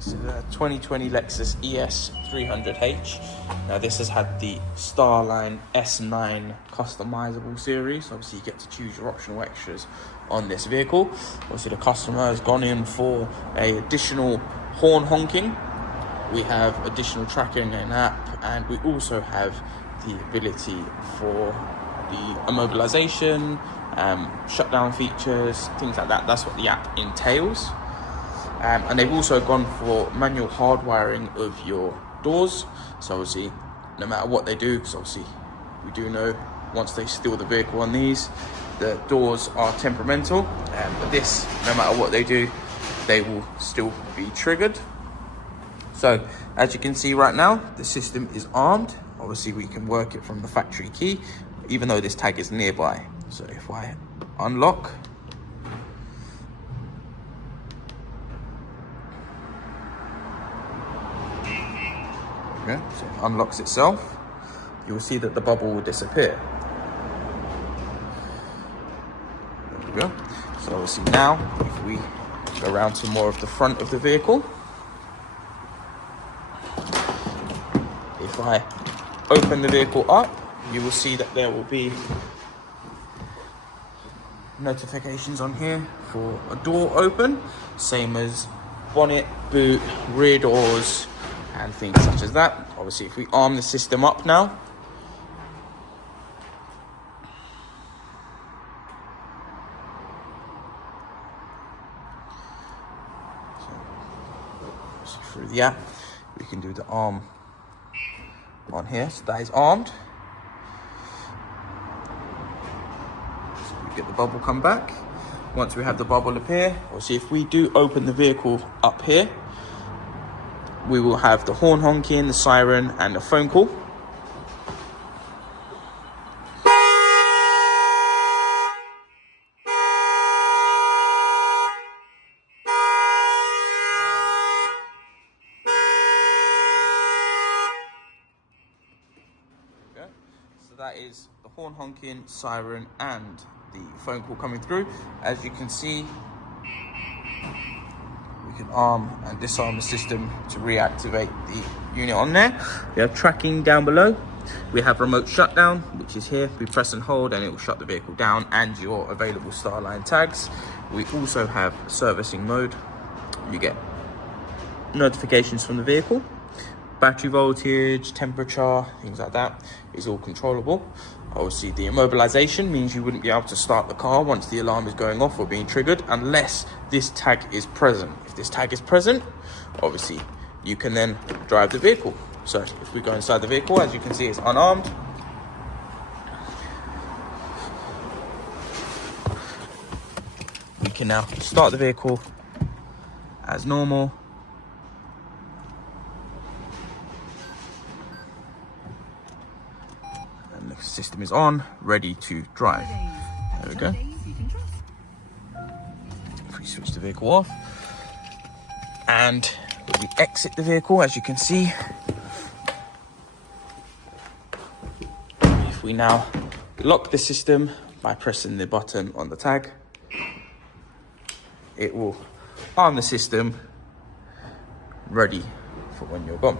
This is a 2020 Lexus ES 300H. Now this has had the StarLine S9 customizable series. Obviously you get to choose your optional extras on this vehicle. Obviously the customer has gone in for a additional horn honking. We have additional tracking and app, and we also have the ability for the immobilization, shutdown features, things like that. That's what the app entails. And they've also gone for manual hardwiring of your doors. So obviously, no matter what they do, because obviously we do know once they steal the vehicle on these, the doors are temperamental. But this, no matter what they do, they will still be triggered. So as you can see right now, the system is armed. Obviously we can work it from the factory key, even though this tag is nearby. So if I unlock, okay, so it unlocks itself, you will see that the bubble will disappear. There we go. So obviously now, if we go around to more of the front of the vehicle, if I open the vehicle up, you will see that there will be notifications on here for a door open, same as bonnet, boot, rear doors, and things such as that. Obviously, if we arm the system up now, so through the app, we can do the arm on here. So that is armed. So we get the bubble come back. Once we have the bubble appear, obviously if we do open the vehicle up here, we will have the horn honking, the siren, and the phone call. Okay. So that is the horn honking, siren, and the phone call coming through. As you can see, we can arm and disarm the system to reactivate the unit on there. We have tracking down below. We have remote shutdown, which is here. We press and hold and it will shut the vehicle down, and your available StarLine tags. We also have servicing mode. You get notifications from the vehicle. Battery voltage, temperature, things like that is all controllable. Obviously, the immobilization means you wouldn't be able to start the car once the alarm is going off or being triggered unless this tag is present. If this tag is present, obviously, you can then drive the vehicle. So if we go inside the vehicle, as you can see, it's unarmed. We can now start the vehicle as normal. And the system is on, ready to drive. There we go. If we switch the vehicle off and we exit the vehicle, as you can see, if we now lock the system by pressing the button on the tag, it will arm the system, ready for when you're gone.